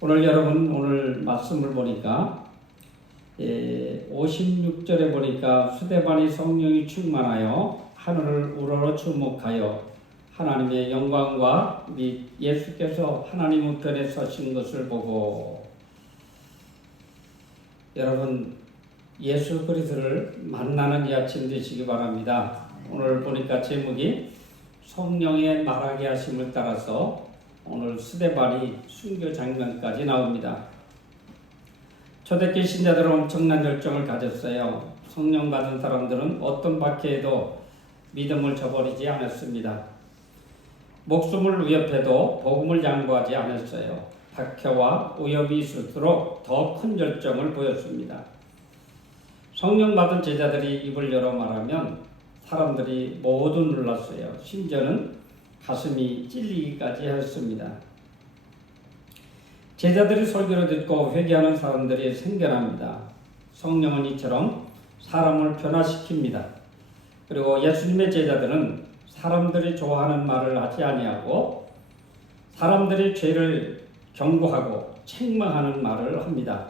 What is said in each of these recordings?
오늘 말씀을 보니까 56절에 보니까 수데반이 성령이 충만하여 하늘을 우러러 주목하여 하나님의 영광과 및 예수께서 하나님 우편에 서신 것을 보고, 여러분 예수 그리스도를 만나는 이 아침 되시기 바랍니다. 오늘 보니까 제목이 성령의 말하게 하심을 따라서 오늘 스데반이 순교 장면까지 나옵니다. 초대교회 신자들은 엄청난 열정을 가졌어요. 성령 받은 사람들은 어떤 박해에도 믿음을 저버리지 않았습니다. 목숨을 위협해도 복음을 양보하지 않았어요. 박해와 위협이 있을수록 더 큰 열정을 보였습니다. 성령 받은 제자들이 입을 열어 말하면 사람들이 모두 놀랐어요. 심지어는 가슴이 찔리기까지 했습니다. 제자들이 설교를 듣고 회개하는 사람들이 생겨납니다. 성령은 이처럼 사람을 변화시킵니다. 그리고 예수님의 제자들은 사람들이 좋아하는 말을 하지 아니하고 사람들이 죄를 경고하고 책망하는 말을 합니다.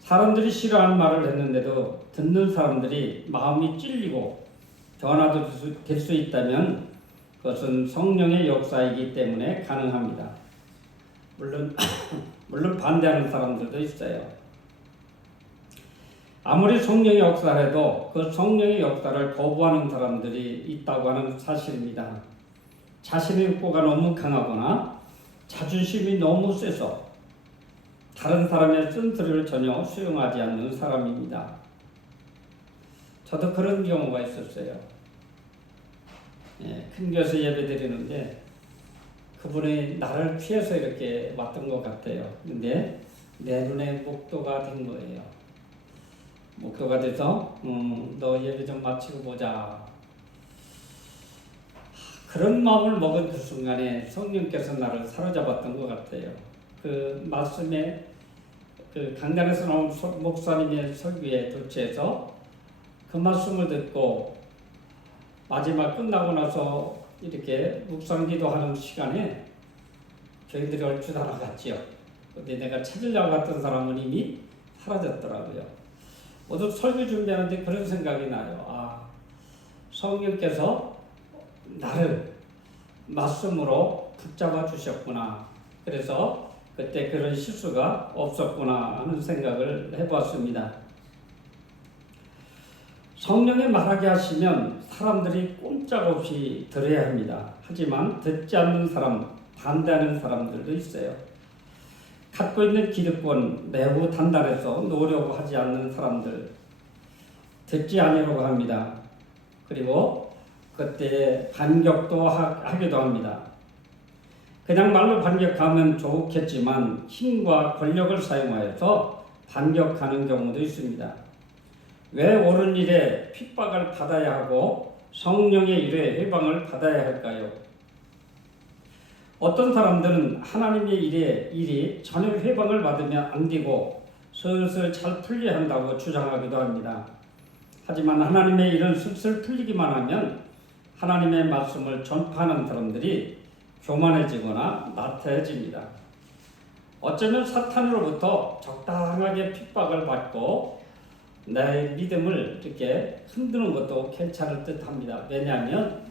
사람들이 싫어하는 말을 했는데도 듣는 사람들이 마음이 찔리고 변화도 될 수 있다면 그것은 성령의 역사이기 때문에 가능합니다. 물론 반대하는 사람들도 있어요. 아무리 성령의 역사해도 그 성령의 역사를 거부하는 사람들이 있다고 하는 사실입니다. 자신의 욕구가 너무 강하거나 자존심이 너무 세서 다른 사람의 쓴소리를 전혀 수용하지 않는 사람입니다. 저도 그런 경우가 있었어요. 큰 교회에서 예배 드리는데 그분이 나를 피해서 이렇게 왔던 것 같아요. 근데 내 눈에 목도가 된 거예요. 목도가 돼서 너 예배 좀 마치고 보자. 그런 마음을 먹은 그 순간에 성령께서 나를 사로잡았던 것 같아요. 그 말씀에 그 강단에서 나온 목사님의 설교에 도취해서 그 말씀을 듣고 마지막 끝나고 나서 이렇게 묵상기도하는 시간에 저희들이 얼추 다 나갔지요. 근데 내가 찾으려고 갔던 사람은 이미 사라졌더라고요. 모두 설교 준비하는데 그런 생각이 나요. 성령께서 나를 말씀으로 붙잡아 주셨구나. 그래서 그때 그런 실수가 없었구나 하는 생각을 해보았습니다. 성령의 말하게 하시면 사람들이 꼼짝없이 들어야 합니다. 하지만 듣지 않는 사람, 반대하는 사람들도 있어요. 갖고 있는 기득권 매우 단단해서 놓으려고 하지 않는 사람들, 듣지 않으려고 합니다. 그리고 그때 반격도 하기도 합니다. 그냥 말로 반격하면 좋겠지만 힘과 권력을 사용하여서 반격하는 경우도 있습니다. 왜 옳은 일에 핍박을 받아야 하고 성령의 일에 해방을 받아야 할까요? 어떤 사람들은 하나님의 일이 전혀 해방을 받으면 안 되고 슬슬 잘 풀려야 한다고 주장하기도 합니다. 하지만 하나님의 일은 슬슬 풀리기만 하면 하나님의 말씀을 전파하는 사람들이 교만해지거나 나태해집니다. 어쩌면 사탄으로부터 적당하게 핍박을 받고 나의 믿음을 이렇게 흔드는 것도 괜찮을 듯 합니다. 왜냐하면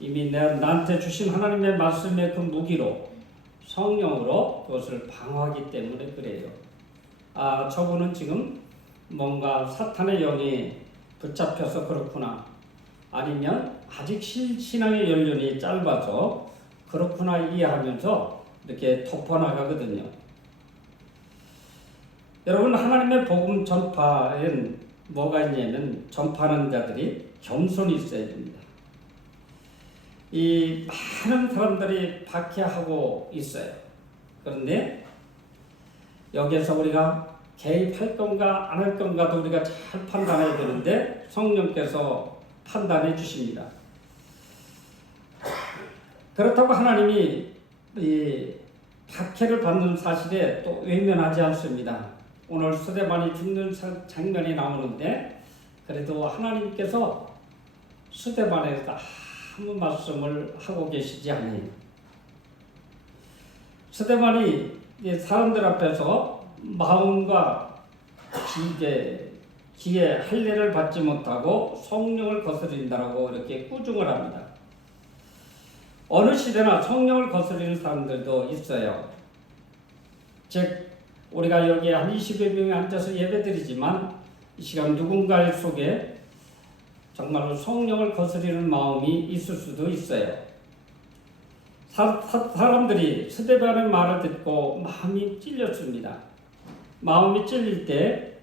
이미 나한테 주신 하나님의 말씀의 그 무기로 성령으로 그것을 방어하기 때문에 그래요. 저분은 지금 뭔가 사탄의 영이 붙잡혀서 그렇구나. 아니면 아직 신앙의 연륜이 짧아서 그렇구나 이해하면서 이렇게 덮어나가거든요. 여러분, 하나님의 복음 전파엔 뭐가 있냐면 전파하는 자들이 겸손이 있어야 됩니다. 이 많은 사람들이 박해하고 있어요. 그런데 여기에서 우리가 개입할 건가 안 할 건가도 우리가 잘 판단해야 되는데 성령께서 판단해 주십니다. 그렇다고 하나님이 이 박해를 받는 사실에 또 외면하지 않습니다. 오늘 스데반이 죽는 장면이 나오는데 그래도 하나님께서 스데반에서 아무 말씀을 하고 계시지 않아요. 스데반이 사람들 앞에서 마음과 기에 할례를 받지 못하고 성령을 거스린다라고 이렇게 꾸중을 합니다. 어느 시대나 성령을 거스리는 사람들도 있어요. 즉 우리가 여기 한 20여 명이 앉아서 예배드리지만 이 시간 누군가 속에 정말로 성령을 거스리는 마음이 있을 수도 있어요. 사람들이 스데반의 말을 듣고 마음이 찔렸습니다. 마음이 찔릴 때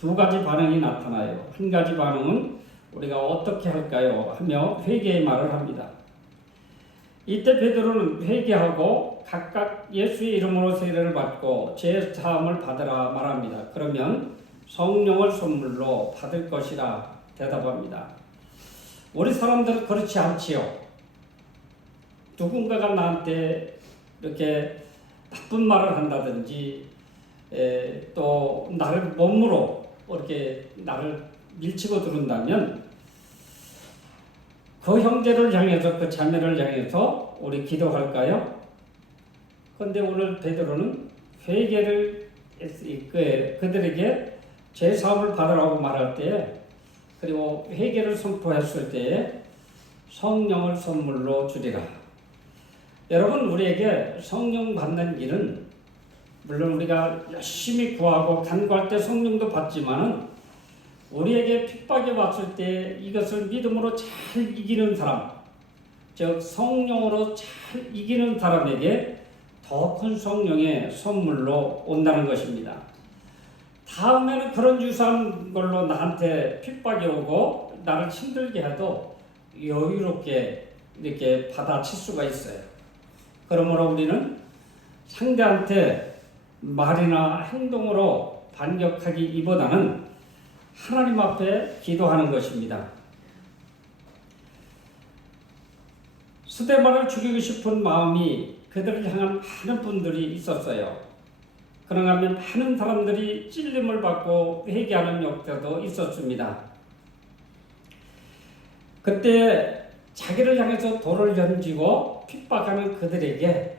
두 가지 반응이 나타나요. 한 가지 반응은 우리가 어떻게 할까요? 하며 회개의 말을 합니다. 이때 베드로는 회개하고 각각 예수의 이름으로 세례를 받고 죄 사함을 받으라 말합니다. 그러면 성령을 선물로 받을 것이라 대답합니다. 우리 사람들은 그렇지 않지요. 누군가가 나한테 이렇게 나쁜 말을 한다든지 또 나를 몸으로 이렇게 나를 밀치고 들은다면 그 형제를 향해서 그 자매를 향해서 우리 기도할까요? 그런데 오늘 베드로는 회개를 그들에게 죄 사함을 받으라고 말할 때 그리고 회개를 선포했을 때에 성령을 선물로 주리라. 여러분 우리에게 성령 받는 길은 물론 우리가 열심히 구하고 간구할 때 성령도 받지만은 우리에게 핍박이 왔을 때 이것을 믿음으로 잘 이기는 사람, 즉 성령으로 잘 이기는 사람에게 더 큰 성령의 선물로 온다는 것입니다. 다음에는 그런 유사한 걸로 나한테 핍박이 오고 나를 힘들게 해도 여유롭게 이렇게 받아칠 수가 있어요. 그러므로 우리는 상대한테 말이나 행동으로 반격하기보다는 하나님 앞에 기도하는 것입니다. 스데반을 죽이고 싶은 마음이 그들을 향한 많은 분들이 있었어요. 그런가 하면 많은 사람들이 찔림을 받고 회개하는 역사도 있었습니다. 그때 자기를 향해서 돌을 던지고 핍박하는 그들에게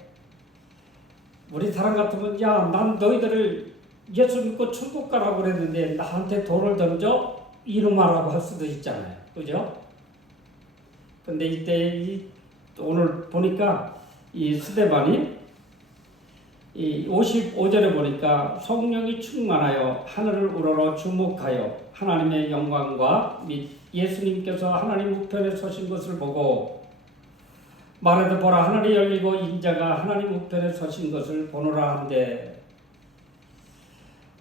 우리 사람 같으면 야, 난 너희들을 예수 믿고 천국 가라고 그랬는데 나한테 돌을 던져 이놈아라고 할 수도 있잖아요. 그죠? 근데 이때 오늘 보니까 이 스데반이 이 55절에 보니까 성령이 충만하여 하늘을 우러러 주목하여 하나님의 영광과 및 예수님께서 하나님 우편에 서신 것을 보고 말해도 보라 하늘이 열리고 인자가 하나님 우편에 서신 것을 보노라 한데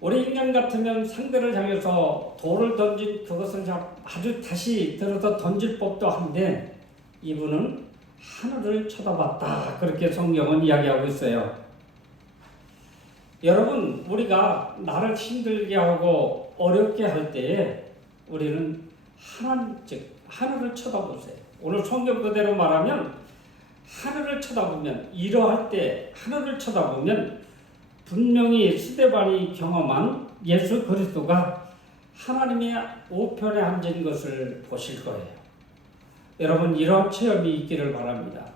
우리 인간 같으면 상대를 향해서 돌을 던진 그것을 아주 다시 들어서 던질 법도 한데 이분은 하늘을 쳐다봤다. 그렇게 성경은 이야기하고 있어요. 여러분 우리가 나를 힘들게 하고 어렵게 할 때에 우리는 하늘을 쳐다보세요. 오늘 성경 그대로 말하면 하늘을 쳐다보면 이러할 때 하늘을 쳐다보면 분명히 스데반이 경험한 예수 그리스도가 하나님의 우편에 앉은 것을 보실 거예요. 여러분 이러한 체험이 있기를 바랍니다.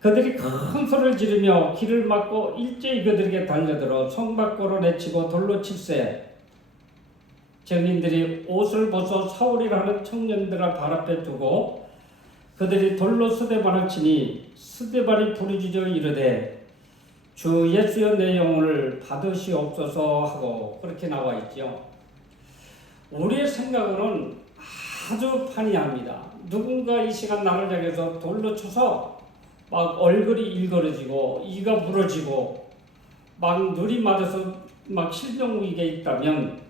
그들이 큰 소리를 지르며 길을 막고 일제히 그들에게 달려들어 성 밖으로 내치고 돌로 칠세 증인들이 옷을 벗어 사울이라는 청년들을 발 앞에 두고 그들이 돌로 스데반을 치니 스데반이 부르짖어 이르되 주 예수여 내 영혼을 받으시옵소서 하고 그렇게 나와 있죠. 우리의 생각으로는 아주 판이합니다. 누군가 이 시간 나를 향해서 돌로 쳐서 막 얼굴이 일그러지고 이가 부러지고 막 눈이 맞아서 막 실명위기에 있다면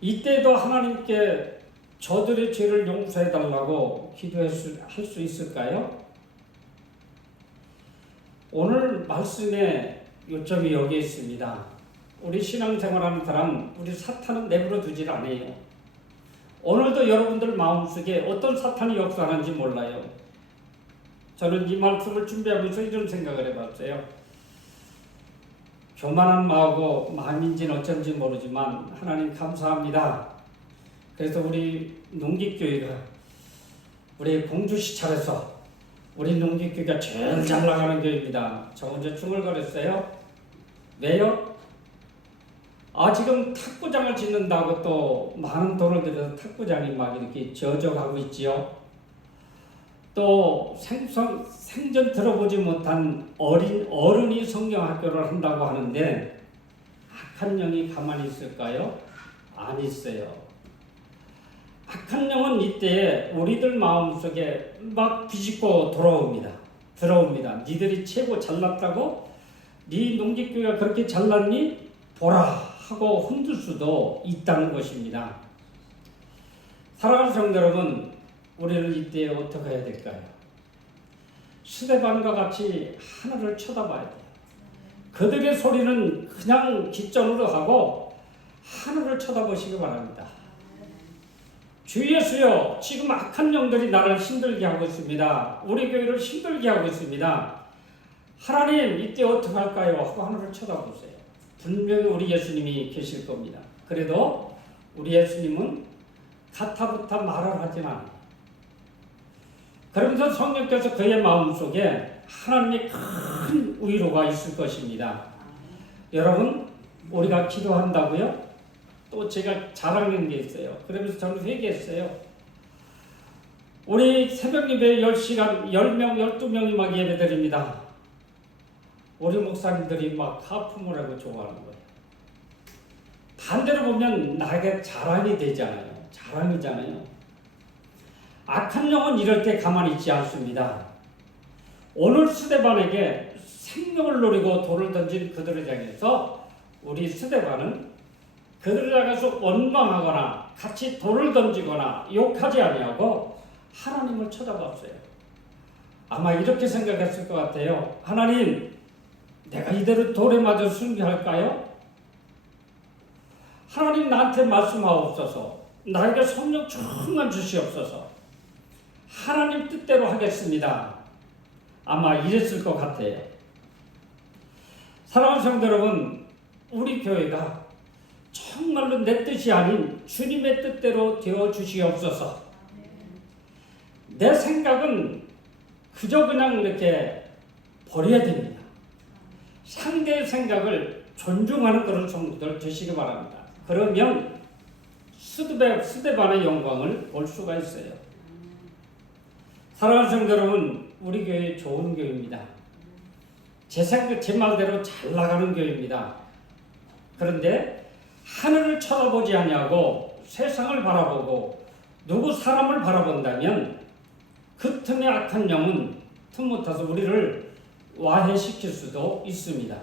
이때도 하나님께 저들의 죄를 용서해달라고 기도할 수 있을까요? 오늘 말씀의 요점이 여기에 있습니다. 우리 신앙생활하는 사람, 우리 사탄은 내버려 두질 않아요. 오늘도 여러분들 마음속에 어떤 사탄이 역사하는지 몰라요. 저는 이 말씀을 준비하면서 이런 생각을 해봤어요. 교만한 마음인지는 어쩐지 모르지만 하나님 감사합니다. 그래서 우리 농기교회가 우리 공주시 차려서 우리 농기교회가 제일 잘 나가는 교회입니다. 저 혼자 중얼거렸어요. 왜요? 지금 탁구장을 짓는다고 또 많은 돈을 들여서 탁구장이 막 이렇게 저적하고 있지요. 또 생전 들어보지 못한 어른이 성경학교를 한다고 하는데 악한 영이 가만히 있을까요? 안 있어요. 악한 영은 이때 우리들 마음속에 막 비집고 들어옵니다. 니들이 최고 잘났다고? 네 농기교회가 그렇게 잘났니? 보라 하고 흔들 수도 있다는 것입니다. 사랑하는 성도 여러분, 우리는 이때 어떻게 해야 될까요? 스데반과 같이 하늘을 쳐다봐야 돼요. 그들의 소리는 그냥 깃전으로 하고 하늘을 쳐다보시기 바랍니다. 주 예수여, 지금 악한 영들이 나를 힘들게 하고 있습니다. 우리 교회를 힘들게 하고 있습니다. 하나님, 이때 어떻게 할까요? 하고 하늘을 쳐다보세요. 분명히 우리 예수님이 계실 겁니다. 그래도 우리 예수님은 가타부타 말을 하진 않아요. 그러면서 성령께서 그의 마음속에 하나님의 큰 위로가 있을 것입니다. 여러분, 우리가 기도한다고요? 또 제가 자랑하는 게 있어요. 그러면서 저는 회개했어요. 우리 새벽 예배 10시간 10명, 12명이 막 예배 드립니다. 우리 목사님들이 막 하품을 하고 좋아하는 거예요. 반대로 보면 나에게 자랑이 되잖아요. 자랑이잖아요. 악한 영은 이럴 때 가만히 있지 않습니다. 오늘 스데반에게 생명을 노리고 돌을 던진 그들을 향해서 우리 스데반은 그들을 향해서 원망하거나 같이 돌을 던지거나 욕하지 아니하고 하나님을 쳐다봤어요. 아마 이렇게 생각했을 것 같아요. 하나님, 내가 이대로 돌에 맞아 순교할까요? 하나님, 나한테 말씀하옵소서. 나에게 성령 충만 주시옵소서. 하나님 뜻대로 하겠습니다. 아마 이랬을 것 같아요. 사랑하는 성도 여러분, 우리 교회가 정말로 내 뜻이 아닌 주님의 뜻대로 되어 주시옵소서. 내 생각은 그저 그냥 이렇게 버려야 됩니다. 상대의 생각을 존중하는 그런 성도들 되시기 바랍니다. 그러면 스데반의 영광을 볼 수가 있어요. 사랑하는 성도 여러분, 우리 교회 좋은 교회입니다. 제 말대로 잘 나가는 교회입니다. 그런데 하늘을 쳐다보지 아니하고 세상을 바라보고 누구 사람을 바라본다면 그 틈에 악한 영은 틈못 타서 우리를 와해시킬 수도 있습니다.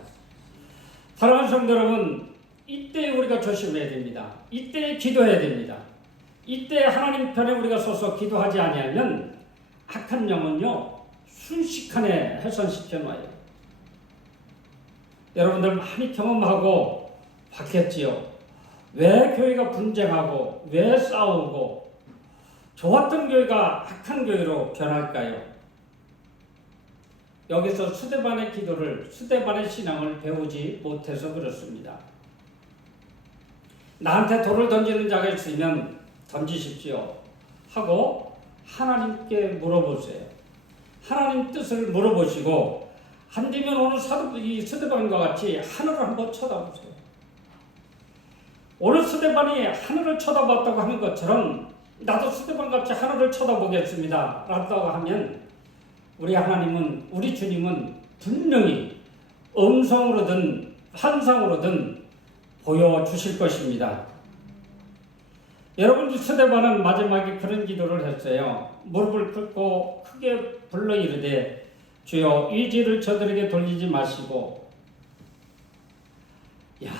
사랑하는 성도 여러분, 이때 우리가 조심해야 됩니다. 이때 기도해야 됩니다. 이때 하나님 편에 우리가 서서 기도하지 아니하면 악한 영은요 순식간에 훼손시켜 놔요. 여러분들 많이 경험하고 봤겠지요. 왜 교회가 분쟁하고 왜 싸우고 좋았던 교회가 악한 교회로 변할까요? 여기서 스데반의 기도를, 스데반의 신앙을 배우지 못해서 그렇습니다. 나한테 돌을 던지는 자가 있으면 던지십시오 하고 하나님께 물어보세요. 하나님 뜻을 물어보시고 안 되면 오늘 이 스데반과 같이 하늘을 한번 쳐다보세요. 오늘 스데반이 하늘을 쳐다봤다고 하는 것처럼 나도 스데반같이 하늘을 쳐다보겠습니다 라고 하면 우리 하나님은, 우리 주님은 분명히 음성으로든 환상으로든 보여주실 것입니다. 여러분, 스데반은 마지막에 그런 기도를 했어요. 무릎을 꿇고 크게 불러 이르되 주여 이 죄를 저들에게 돌리지 마시고. 야,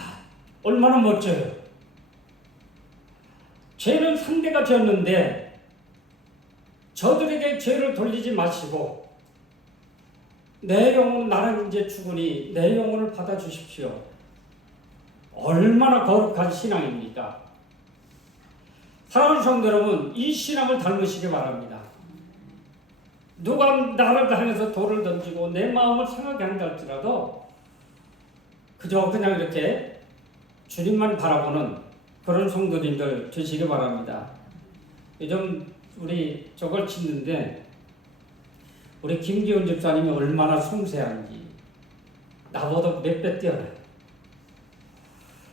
얼마나 멋져요. 죄는 상대가 졌는데 저들에게 죄를 돌리지 마시고 내 영혼, 나는 이제 죽으니 내 영혼을 받아주십시오. 얼마나 거룩한 신앙입니까? 사랑하는 성도 여러분, 이 신앙을 닮으시기 바랍니다. 누가 나를 향해서 돌을 던지고 내 마음을 상하게 한다 할지라도 그저 그냥 이렇게 주님만 바라보는 그런 성도님들 되시기 바랍니다. 요즘 우리 저걸 짓는데 우리 김기훈 집사님이 얼마나 섬세한지 나보다 몇 배 뛰어나요.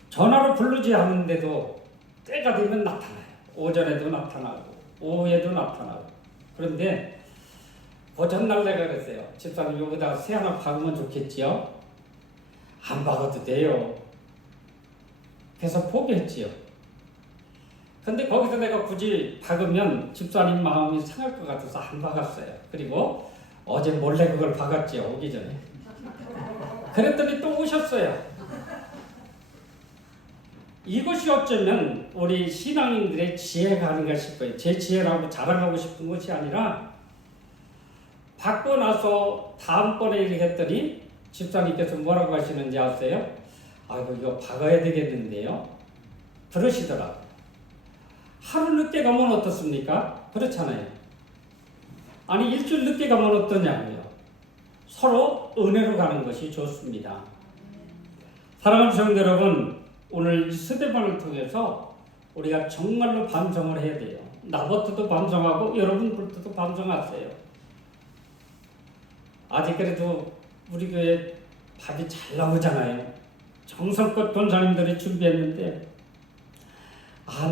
전화로 부르지 않는데도 때가 되면 나타나요. 오전에도 나타나고 오후에도 나타나고. 그런데 그 전날 내가 그랬어요. 집사님 여기다 새 하나 박으면 좋겠지요? 안 박아도 돼요. 그래서 포기했지요. 근데 거기서 내가 굳이 박으면 집사님 마음이 상할 것 같아서 안 박았어요. 그리고 어제 몰래 그걸 박았지요. 오기 전에. 그랬더니 또 오셨어요. 이것이 어쩌면 우리 신앙인들의 지혜가 아닌가 싶어요. 제 지혜라고 자랑하고 싶은 것이 아니라 받고 나서 다음번에 이렇게 했더니 집사님께서 뭐라고 하시는지 아세요? 아이고 이거 박아야 되겠는데요? 그러시더라고요. 하루 늦게 가면 어떻습니까? 그렇잖아요. 아니 일주일 늦게 가면 어떠냐고요. 서로 은혜로 가는 것이 좋습니다. 사랑하는 성도 여러분, 오늘 스데반을 통해서 우리가 정말로 반성을 해야 돼요. 나부터도 반성하고 여러분들도 반성하세요. 아직 그래도 우리 교회 밥이 잘 나오잖아요. 정성껏 권사님들이 준비했는데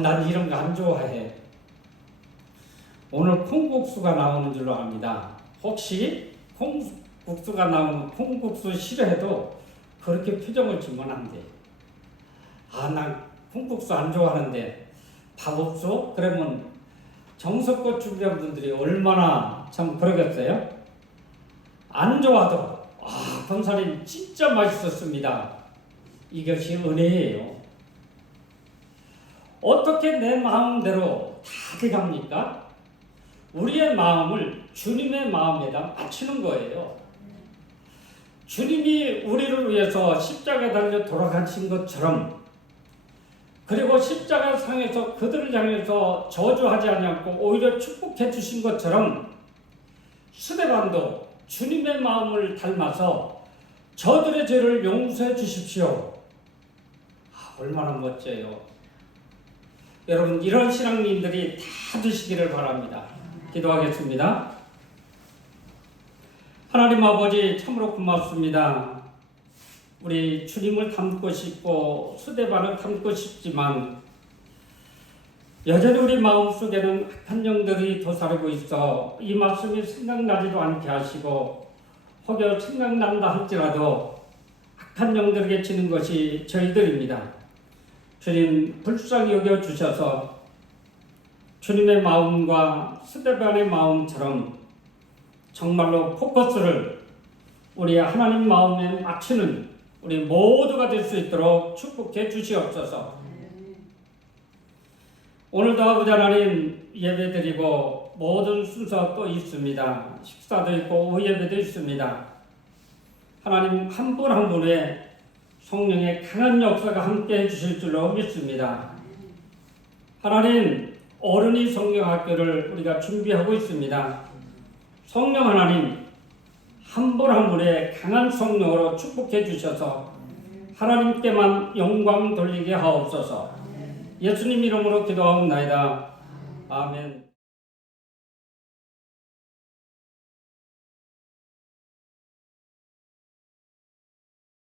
난 이런 거 안 좋아해. 오늘 콩국수가 나오는 줄로 압니다. 혹시 콩국수가 나오면 콩국수 싫어해도 그렇게 표정을 주면 안 돼. 난 콩국수 안 좋아하는데 밥 없어? 그러면 정성껏 준비한 분들이 얼마나 참 그러겠어요? 안 좋아도 권사님 진짜 맛있었습니다. 이것이 은혜예요. 어떻게 내 마음대로 다 돼갑니까? 우리의 마음을 주님의 마음에다 맞추는 거예요. 주님이 우리를 위해서 십자가에 달려 돌아가신 것처럼, 그리고 십자가 상에서 그들을 향해서 저주하지 않고 오히려 축복해 주신 것처럼 스데반도 주님의 마음을 닮아서 저들의 죄를 용서해 주십시오. 얼마나 멋져요. 여러분 이런 신앙인들이 다 되시기를 바랍니다. 기도하겠습니다. 하나님 아버지 참으로 고맙습니다. 우리 주님을 닮고 싶고 스데반을 닮고 싶지만 여전히 우리 마음속에는 악한 영들이 도사리고 있어 이 말씀이 생각나지도 않게 하시고 혹여 생각난다 할지라도 악한 영들에게 치는 것이 저희들입니다. 주님 불쌍히 여겨주셔서 주님의 마음과 스데반의 마음처럼 정말로 포커스를 우리 하나님 마음에 맞추는 우리 모두가 될 수 있도록 축복해 주시옵소서. 오늘도 아버지 하나님 예배드리고 모든 순서 또 있습니다. 식사도 있고 오후 예배도 있습니다. 하나님 한 분 한 분의 성령의 강한 역사가 함께 해주실 줄로 믿습니다. 하나님 어른이 성경학교를 우리가 준비하고 있습니다. 성령 하나님 한 분 한 분의 강한 성령으로 축복해 주셔서 하나님께만 영광 돌리게 하옵소서. 예수님 이름으로 기도하옵나이다. 아멘.